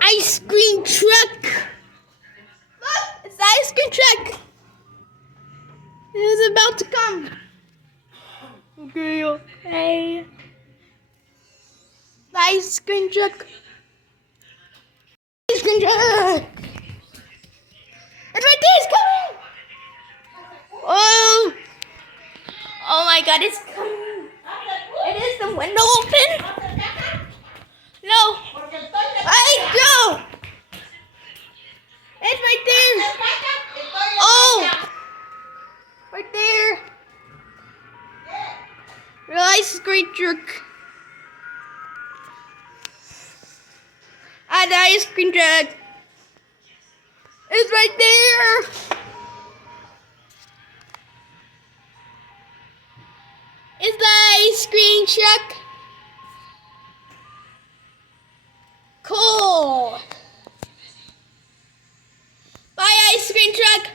Ice cream truck. Look, it's the ice cream truck. It is about to come. Okay. The ice cream truck. Ice cream truck. It's right there. It's coming. Oh. Oh my God! It's coming. It is the window open. No. Go. It's right there. Oh. Right there. The ice cream truck. The ice cream truck. It's right there. It's the ice cream truck. Cool. Bye, ice cream truck.